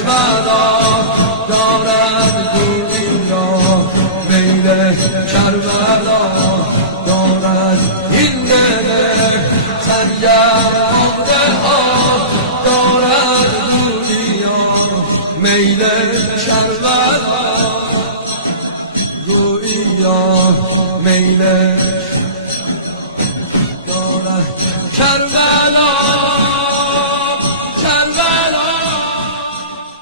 کربلا دارد دنیا، میل کربلا دارد این دل سرگرمانده ها، دارد دنیا میل کربلا، گویا میل